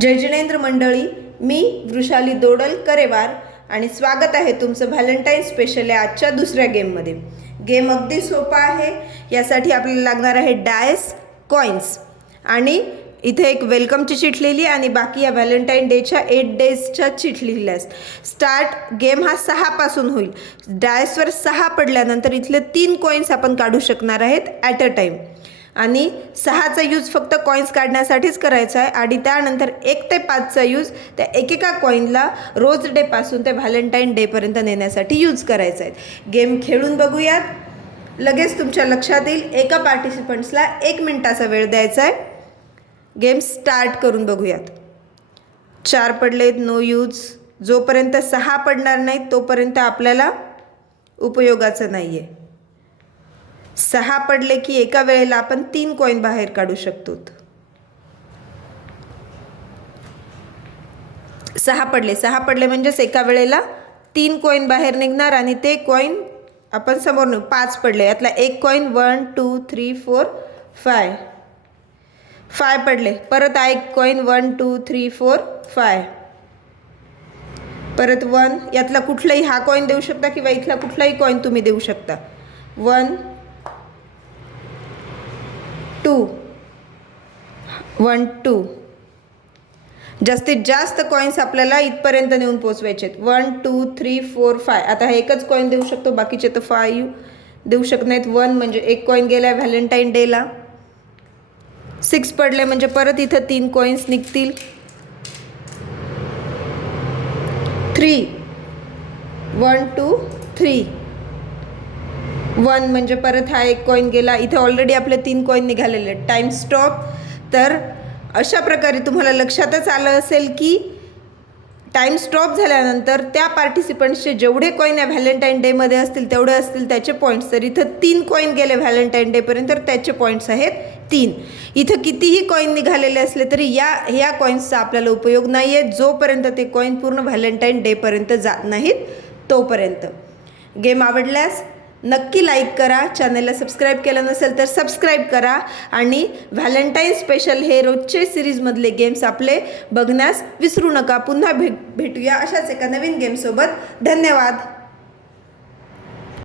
जय जिनेंद्र मंडळी, मी वृषाली दोडल करेवार आणि स्वागत आहे तुमचं व्हॅलेंटाईन स्पेशल या आजच्या दुसऱ्या गेममध्ये। गेम अगदी सोपा आहे। यासाठी आपल्याला लागणार आहे डायस, कॉइन्स आणि इथे एक वेलकमची चिट लिहिली आणि बाकी या व्हॅलेंटाईन डेच्या 8 डेजच्या चिट लिहिल्या आहेत। स्टार्ट गेम हा 6 पासून होईल। डायसवर 6 पडल्यानंतर इथले 3 कॉइन्स आपण काढू शकणार आहेत ॲट अ टाइम आणि 6चा यूज फक्त कॉइन्स काढण्यासाठीच करायचा आहे आणि त्यानंतर 1 ते 5चा यूज त्या एकेका कॉइनला रोज डे पासून ते व्हॅलेंटाईन डेपर्यंत नेण्यासाठी यूज करायचा आहे। गेम खेळून बघूयात। लगेच तुमच्या लक्षात येईल एका पार्टिसिपंट्सला 1 मिनिटाचा वेळ द्यायचा आहे। गेम स्टार्ट करून बघूयात। 4 पडलेत, नो यूज। जोपर्यंत 6 पडणार नाहीत तोपर्यंत आपल्याला उपयोगाचं नाही आहे। 6 पडले की एका वेळेला आपण 3 कॉइन बाहेर काढू शकतो। 6 पडले म्हणजेच एका वेळेला 3 कॉइन बाहेर निघणार आणि ते कॉइन आपण समोर नेऊ। 5 पडले, यातला एक कॉइन 1 2 3 4 5 5 पडले, परत एक कॉइन 1 2 3 4 5 परत 1, यातला कुठलाही हा कॉइन देऊ शकता किंवा इथला कुठलाही कॉइन तुम्ही देऊ शकता। 1 2 1 2 जास्तीत जास्त कॉइन्स आपल्याला इथपर्यंत नेऊन पोचवायचे आहेत। 1 2 3 4 5 आता हा एकच कॉइन देऊ शकतो, बाकीचे तर 5 देऊ शकत नाहीत। 1 म्हणजे एक कॉइन गेला व्हॅलेंटाईन डेला। 6 पडले म्हणजे परत इथं 3 कॉइन्स निघतील। 3 1 2 3 1 म्हणजे परत हा एक कॉइन गेला। इथे ऑलरेडी आपले 3 कॉइन निघालेले आहेत। Time stop. तर अशा प्रकारे तुम्हाला लक्षातच आलं असेल की टाइम स्टॉप झाल्यानंतर त्या पार्टिसिपंट्सचे जेवढे कॉइन या व्हॅलेंटाईन डेमध्ये असतील तेवढे असतील त्याचे पॉईंट्स। तर इथं 3 कॉइन गेले व्हॅलेंटाईन डेपर्यंत तर त्याचे पॉईंट्स आहेत 3। इथं कितीही कॉइन निघालेले असले तरी या कॉइन्सचा आपल्याला उपयोग नाही आहे जोपर्यंत ते कॉइन पूर्ण व्हॅलेंटाईन डेपर्यंत जात नाहीत तोपर्यंत। गेम आवडल्यास नक्की लाईक करा, चॅनलला सबस्क्राईब केलं नसेल तर सबस्क्राईब करा आणि व्हॅलेंटाईन स्पेशल हे रोजचे सिरीजमधले गेम्स आपले बघण्यास विसरू नका। पुन्हा भेटूया अशाच एका नवीन गेमसोबत। धन्यवाद।